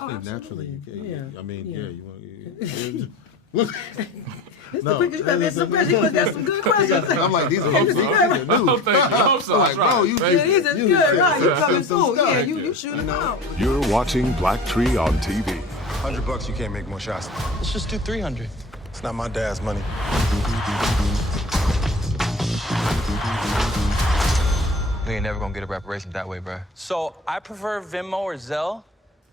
I think naturally you can. Yeah. I mean, Yeah. you want. Look. It's the quickest. You must have some good questions. I'm like, these are Oh, thank you. I'm so like, bro, you these are good, right? You coming through. Yeah, you shooting them out. You're watching BLACKTREE on TV. $100, you can't make more shots. Let's just do 300. It's not my dad's money. We ain't never gonna get a reparation that way, bro. So I prefer Venmo or Zelle,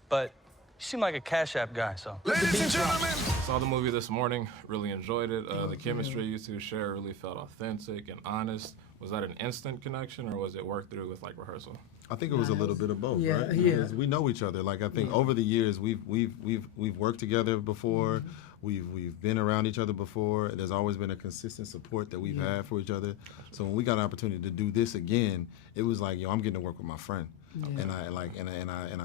but you seem like a Cash App guy, so. Ladies and gentlemen. Saw the movie this morning, really enjoyed it. The chemistry you two share really felt authentic and honest. Was that an instant connection, or was it worked through with like rehearsal? I think it was a little bit of both, right? Yeah. Because we know each other. Like I think over the years we've worked together before. We've been around each other before. There's always been a consistent support that we've had for each other. So when we got an opportunity to do this again, it was like, yo, I'm getting to work with my friend. And I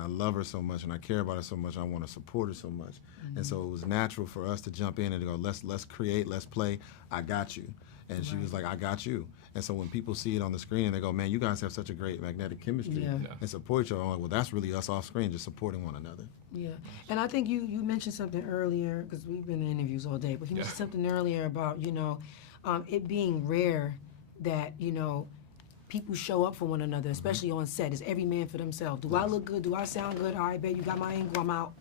love her so much, and I care about her so much. I want to support her so much, and so it was natural for us to jump in and to go, let's create, let's play. I got you, and she was like, I got you. And so when people see it on the screen and they go, man, you guys have such a great magnetic chemistry and support each other, I'm like, well, that's really us off screen, just supporting one another. Yeah, and I think you mentioned something earlier, because we've been in interviews all day, but you mentioned something earlier about, it being rare that, people show up for one another, especially on set. It's every man for themselves. Do I look good? Do I sound good? All right, babe, you got my angle, I'm out.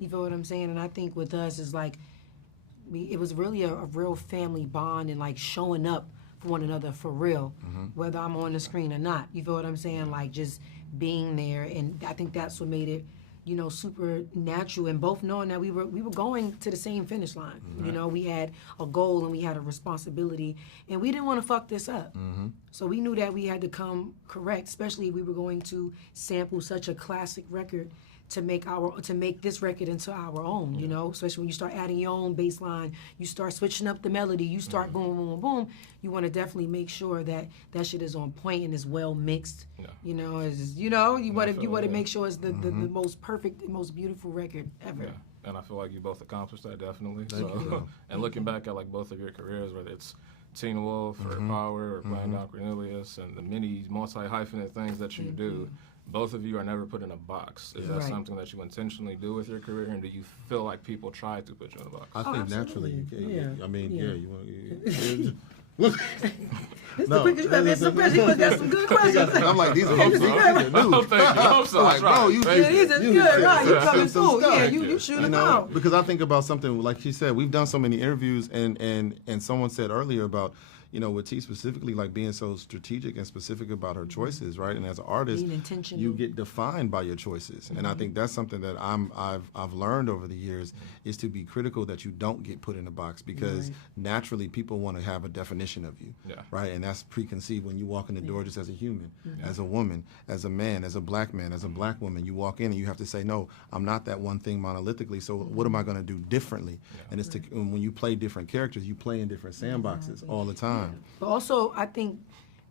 You feel what I'm saying? And I think with us, it's like, it was really a real family bond and like showing up for one another for real, whether I'm on the screen or not. You feel what I'm saying? Like just being there, and I think that's what made it, super natural, and both knowing that we were going to the same finish line. Right. We had a goal and we had a responsibility, and we didn't want to fuck this up. So we knew that we had to come correct, especially if we were going to sample such a classic record to make this record into our own, especially when you start adding your own bass line, you start switching up the melody, you start boom, boom, boom, boom. You want to definitely make sure that that shit is on point and is well mixed. You want to make sure it's the most perfect, most beautiful record ever. Yeah. And I feel like you both accomplished that, definitely. And looking back at like both of your careers, whether it's Teen Wolf or Power or Playing Down Cornelius and the many multi-hyphenate things that you do, both of you are never put in a box. Is that something that you intentionally do with your career, and do you feel like people try to put you in a box? I think naturally you can. Yeah. I mean, you want. Look. You must have some good questions. I'm like, these are I'm so like, bro, these are good, right? You coming through. Yeah, you shooting them out. Because I think about something, like she said, we've done so many interviews, and someone said earlier about, with T specifically, like being so strategic and specific about her choices, right? And as an artist, you get defined by your choices. And I think that's something that I've learned over the years, is to be critical that you don't get put in a box, because naturally people want to have a definition of you, right? And that's preconceived when you walk in the door just as a human, as a woman, as a man, as a black man, as a black woman. You walk in and you have to say, no, I'm not that one thing monolithically, so what am I going to do differently? And it's when you play different characters, you play in different sandboxes all the time. But also, I think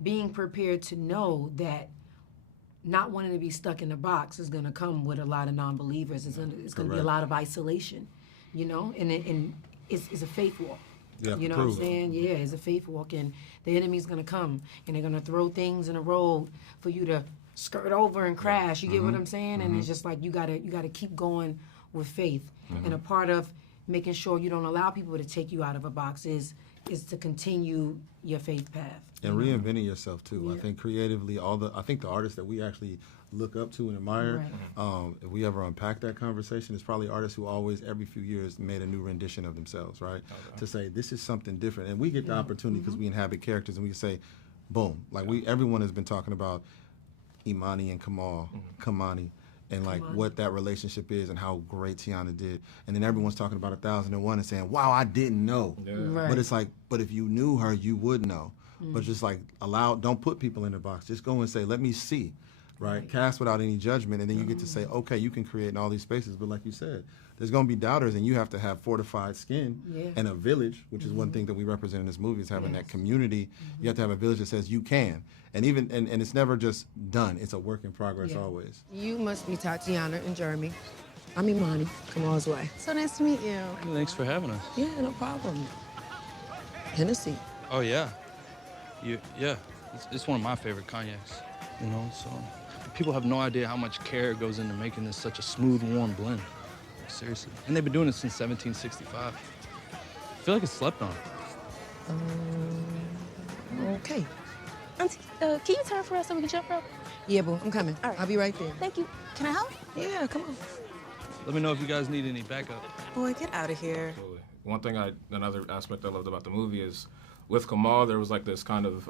being prepared to know that not wanting to be stuck in a box is going to come with a lot of non-believers. It's going to be a lot of isolation, and it's a faith walk. You know what I'm saying? Yeah, it's a faith walk, and the enemy's going to come, and they're going to throw things in the road for you to skirt over and crash. You get what I'm saying? And it's just like you gotta keep going with faith. And a part of making sure you don't allow people to take you out of a box is to continue your faith path. And reinventing yourself too. I think creatively, I think the artists that we actually look up to and admire, if we ever unpack that conversation, it's probably artists who always, every few years, made a new rendition of themselves, right? To say, this is something different. And we get the opportunity because we inhabit characters, and we can say, boom. Like everyone has been talking about Imani and Kamani, and like what that relationship is and how great Teyana did. And then everyone's talking about 1001 and saying, wow, I didn't know. But it's like, but if you knew her, you would know. But just like don't put people in the box. Just go and say, let me see, right? Cast without any judgment, and then you get to say, okay, you can create in all these spaces. But like you said, there's gonna be doubters, and you have to have fortified skin and a village, which is one thing that we represent in this movie, is having that community. You have to have a village that says you can. And even and it's never just done. It's a work in progress always. You must be Teyana and Jeremy. I'm Imani. Come all his way. So nice to meet you. Thanks for having us. Yeah, no problem. Hennessy. Oh, yeah. It's one of my favorite cognacs, so People have no idea how much care goes into making this such a smooth, warm blend. Seriously. And they've been doing it since 1765. I feel like it's slept on. Okay. Auntie, can you turn for us so we can jump rope? Yeah, boo, I'm coming. All right. I'll be right there. Thank you. Can I help? Yeah, come on. Let me know if you guys need any backup. Boy, get out of here. Absolutely. One thing another aspect I loved about the movie is with Kamal, there was like this kind of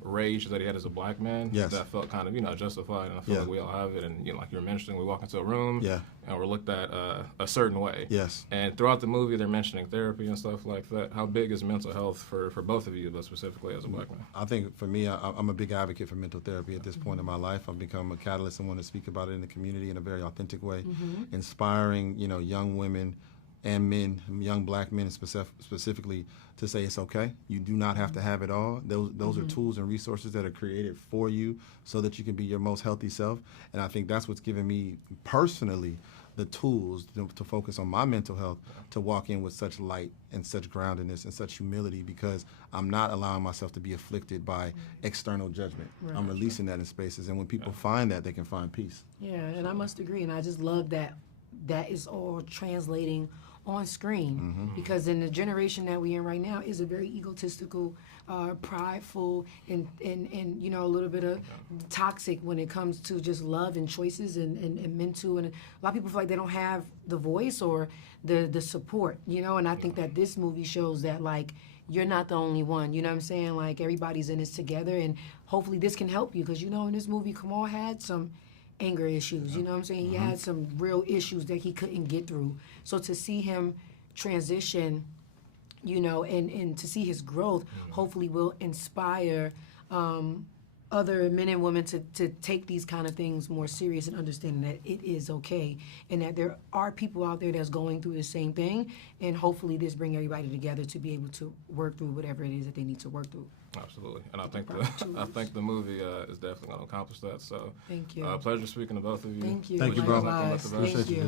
rage that he had as a black man Yes. that felt kind of, justified, and I feel Yeah. like we all have it. And, like you were mentioning, we walk into a room Yeah. and we're looked at a certain way. Yes. And throughout the movie, they're mentioning therapy and stuff like that. How big is mental health for both of you, but specifically as a black man? I think for me, I'm a big advocate for mental therapy at this point in my life. I've become a catalyst and want to speak about it in the community in a very authentic way, inspiring, young women and men, young black men specifically, to say it's okay. You do not have to have it all. Those are tools and resources that are created for you so that you can be your most healthy self. And I think that's what's given me personally the tools to focus on my mental health, to walk in with such light and such groundedness and such humility, because I'm not allowing myself to be afflicted by external judgment. Right. I'm releasing that in spaces. And when people find that, they can find peace. Yeah, and I must agree, and I just love that is all translating on screen, because in the generation that we're in right now is a very egotistical, prideful, and a little bit of toxic when it comes to just love and choices and mental, and a lot of people feel like they don't have the voice or the support, and I think that this movie shows that, like, you're not the only one, you know what I'm saying? Like, everybody's in this together, and hopefully this can help you, because in this movie, Kamal had some anger issues, you know what I'm saying? He had some real issues that he couldn't get through. So to see him transition, and to see his growth, hopefully will inspire other men and women to take these kind of things more serious and understanding that it is okay, and that there are people out there that's going through the same thing, and hopefully this bring everybody together to be able to work through whatever it is that they need to work through. Absolutely, and I think the movie is definitely going to accomplish that. So, Thank you. Pleasure speaking to both of you. Thank you. Thank you, bro. Likewise. Nothing but the best. Thank you.